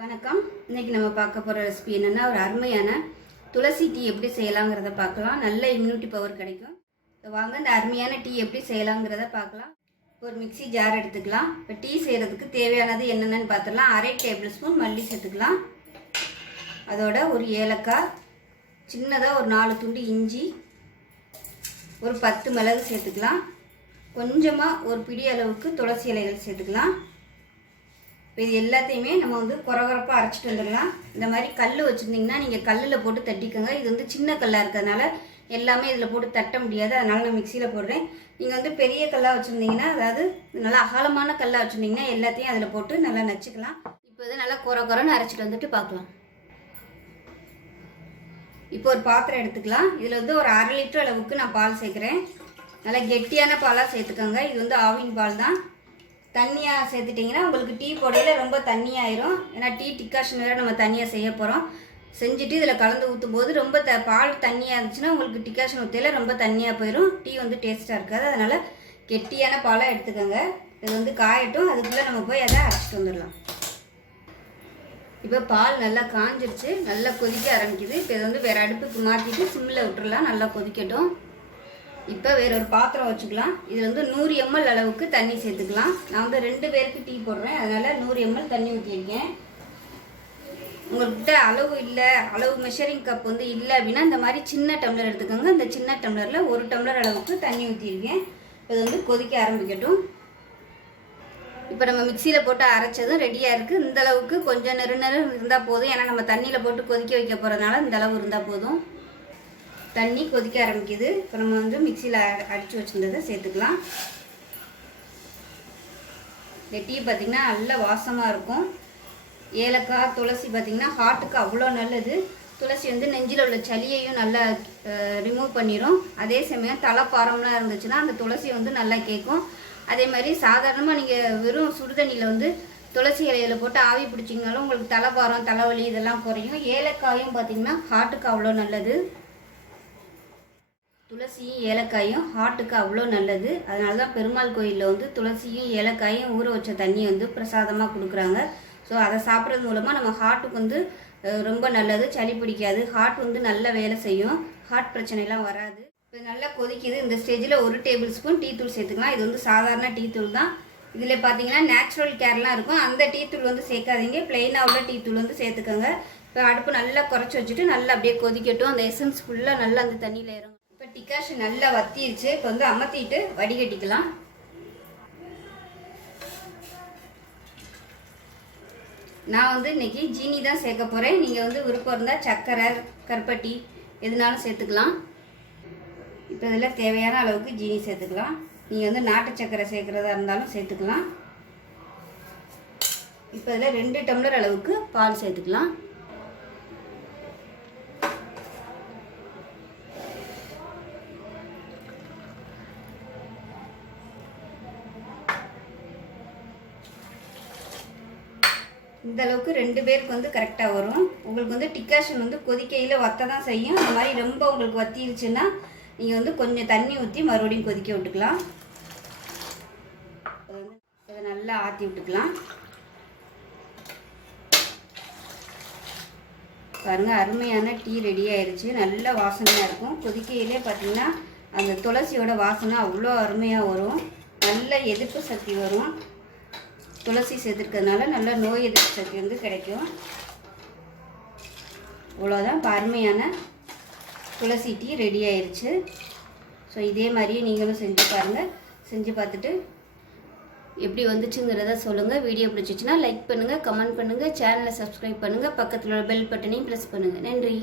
வணக்கம். இன்னைக்கு நம்ம பார்க்க போகிற ரெசிபி என்னென்னா, ஒரு அருமையான துளசி டீ எப்படி செய்யலாங்கிறத பார்க்கலாம். நல்ல இம்யூனிட்டி பவர் கிடைக்கும். வாங்க இந்த அருமையான டீ எப்படி செய்யலாங்கிறத பார்க்கலாம். ஒரு மிக்சி ஜார் எடுத்துக்கலாம். இப்போ டீ செய்கிறதுக்கு தேவையானது என்னென்னு பார்த்துடலாம். 1/2 டேபிள் ஸ்பூன் மல்லி சேர்த்துக்கலாம். அதோட ஒரு ஏலக்காய், சின்னதாக ஒரு 4 துண்டு இஞ்சி, ஒரு 10 மிளகு சேர்த்துக்கலாம். கொஞ்சமாக ஒரு பிடி அளவுக்கு துளசி இலைகள் சேர்த்துக்கலாம். இப்போ இது எல்லாத்தையுமே நம்ம கொரகொரப்பாக அரைச்சிட்டு வந்துடலாம். இந்த மாதிரி கல் வச்சுருந்தீங்கன்னா நீங்கள் கல்லில் போட்டு தட்டிக்கோங்க. இது சின்ன கல்லாக இருக்கிறதுனால எல்லாமே இதில் போட்டு தட்ட முடியாது, அதனால் நான் மிக்சியில் போடுறேன். நீங்கள் பெரிய கல்லாக வச்சுருந்தீங்கன்னா, அதாவது நல்லா அகலமான கல்லாக வச்சுருந்தீங்கன்னா எல்லாத்தையும் அதில் போட்டு நல்லா நச்சுக்கலாம். இப்போ இதை நல்லா கொரன்னு அரைச்சிட்டு வந்துட்டு பார்க்கலாம். இப்போ ஒரு பாத்திரம் எடுத்துக்கலாம். இதில் ஒரு 1/2 லிட்டர் அளவுக்கு நான் பால் சேர்க்குறேன். நல்லா கெட்டியான பாலாக சேர்த்துக்கோங்க. இது ஆவின் பால் தான். தண்ணியாக சேர்த்துட்டிங்கன்னா உங்களுக்கு டீ போடையில் ரொம்ப தண்ணியாயிரும். ஏன்னா டீ டிக்காஷன் வேறு நம்ம தண்ணியாக செய்ய போகிறோம். செஞ்சுட்டு இதில் கலந்து ஊற்றும் போது ரொம்ப பால் தண்ணியாக இருந்துச்சுன்னா உங்களுக்கு டிக்காஷன் ஊற்றையில் ரொம்ப தண்ணியாக போயிடும். டீ டேஸ்ட்டாக இருக்காது. அதனால் கெட்டியான பாலாக எடுத்துக்கோங்க. இது காயட்டும். அதுக்குள்ளே நம்ம போய் அதை அரைச்சிட்டு வந்துடலாம். இப்போ பால் நல்லா காஞ்சிருச்சு, நல்லா கொதிக்க ஆரம்பிக்குது. இப்போ இது வேறு அடுப்புக்கு மாற்றிட்டு சிம்மில் விட்டுடலாம். நல்லா கொதிக்கட்டும். இப்போ வேற ஒரு பாத்திரம் வச்சுக்கலாம். இதில் 100 ml அளவுக்கு தண்ணி சேர்த்துக்கலாம். நான் 2 பேருக்கு டீ போடுறேன், அதனால் 100 ml தண்ணி ஊற்றிருக்கேன். உங்கள்கிட்ட அளவு இல்லை, அளவு மெஷரிங் கப் இல்லை அப்படின்னா இந்த மாதிரி சின்ன டம்ளர் எடுத்துக்கோங்க. இந்த சின்ன டம்ளரில் 1 டம்ளர் அளவுக்கு தண்ணி ஊற்றிருக்கேன். இது கொதிக்க ஆரம்பிக்கட்டும். இப்போ நம்ம மிக்சியில் போட்டு அரைச்சதும் ரெடியாக இருக்குது. இந்த அளவுக்கு கொஞ்சம் நெரு இருந்தால் போதும். ஏன்னா நம்ம தண்ணியில் போட்டு கொதிக்க வைக்க போகிறதுனால இந்த அளவு இருந்தால் போதும். தண்ணி கொதிக்க ஆரம்பிக்குது. இப்போ நம்ம மிக்சியில் அடித்து வச்சுருந்ததை சேர்த்துக்கலாம். இந்த டீ பார்த்திங்கன்னா நல்ல வாசமாக இருக்கும். ஏலக்காய், துளசி பார்த்திங்கன்னா ஹார்ட்டுக்கு அவ்வளோ நல்லது. துளசி நெஞ்சில் உள்ள சளியையும் நல்லா ரிமூவ் பண்ணிடும். அதே சமயம் தலைப்பாரம்லாம் இருந்துச்சுன்னா அந்த துளசி நல்லா கேட்கும். அதே மாதிரி சாதாரணமாக நீங்கள் வெறும் சுடுதண்ணியில் துளசி இலையில் போட்டு ஆவி பிடிச்சிங்கனாலும் உங்களுக்கு தலைப்பாரம், தலைவலி இதெல்லாம் குறையும். ஏலக்காயும் பார்த்திங்கன்னா ஹார்ட்டுக்கு அவ்வளோ நல்லது. துளசியும் ஏலக்காயும் ஹார்ட்டுக்கு அவ்வளோ நல்லது. அதனால தான் பெருமாள் கோயிலில் துளசியும் ஏலக்காயும் ஊற வச்ச தண்ணி பிரசாதமாக கொடுக்குறாங்க. ஸோ அதை சாப்பிட்றது மூலமாக நம்ம ஹார்ட்டுக்கு ரொம்ப நல்லது. சளி பிடிக்காது. ஹார்ட் நல்ல வேலை செய்யும். ஹார்ட் பிரச்சனைலாம் வராது. இப்போ நல்லா கொதிக்குது. இந்த ஸ்டேஜில் 1 டேபிள் ஸ்பூன் டீ தூள் சேர்த்துக்கலாம். இது சாதாரண டீ தூள் தான். இதில் பார்த்தீங்கன்னா நேச்சுரல் கேர்லாம் இருக்கும். அந்த டீ தூள் சேர்க்காதீங்க. பிளெயினாக உள்ள டீ தூள் சேர்த்துக்கோங்க. இப்போ அடுப்பு நல்லா குறைச்சி வச்சுட்டு நல்லா அப்படியே கொதிக்கட்டும். அந்த எசன்ஸ் ஃபுல்லாக நல்லா அந்த தண்ணியில் இறங்கும். இப்போ டிகாஷன் நல்லா வத்திருச்சு. இப்போ அமர்த்திட்டு வடிகட்டிக்கலாம். நான் இன்னைக்கு ஜீனி தான் சேர்க்க போகிறேன். நீங்கள் விருப்பம் இருந்தால் சர்க்கரை, கருப்பட்டி எதுனாலும் சேர்த்துக்கலாம். இப்போ இதில் தேவையான அளவுக்கு ஜீனி சேர்த்துக்கலாம். நீங்கள் நாட்டு சர்க்கரை சேர்க்குறதா இருந்தாலும் சேர்த்துக்கலாம். இப்போ இதில் 2 டம்ளர் அளவுக்கு பால் சேர்த்துக்கலாம். இந்த அளவுக்கு 2 பேருக்கு கரெக்டாக வரும். உங்களுக்கு டிகாஷன் கொதிக்கையில் வத்த தான் செய்யும். இந்த மாதிரி ரொம்ப உங்களுக்கு வத்திருச்சுன்னா நீங்கள் கொஞ்சம் தண்ணி ஊற்றி மறுபடியும் கொதிக்க விட்டுக்கலாம். இதை நல்லா ஆற்றி விட்டுக்கலாம். பாருங்கள், அருமையான டீ ரெடி ஆயிடுச்சு. நல்ல வாசனையாக இருக்கும். கொதிக்கையிலே பார்த்தீங்கன்னா அந்த துளசியோட வாசனை அவ்வளோ அருமையாக வரும். நல்ல எதிர்ப்பு சக்தி வரும். துளசி சேர்த்துருக்கிறதுனால நல்ல நோய் எதிர்ப்பு சக்தி கிடைக்கும். இவ்வளோதான். இப்போ அருமையான துளசி டீ ரெடி ஆயிடுச்சு. ஸோ இதே மாதிரியே நீங்களும் செஞ்சு பாருங்கள். செஞ்சு பார்த்துட்டு எப்படி வந்துச்சுங்கிறத சொல்லுங்கள். வீடியோ பிடிச்சிச்சின்னா லைக் பண்ணுங்கள், கமெண்ட் பண்ணுங்கள், சேனலை சப்ஸ்கிரைப் பண்ணுங்கள், பக்கத்தில் உள்ள பெல் பட்டனையும் ப்ரெஸ் பண்ணுங்கள். நன்றி.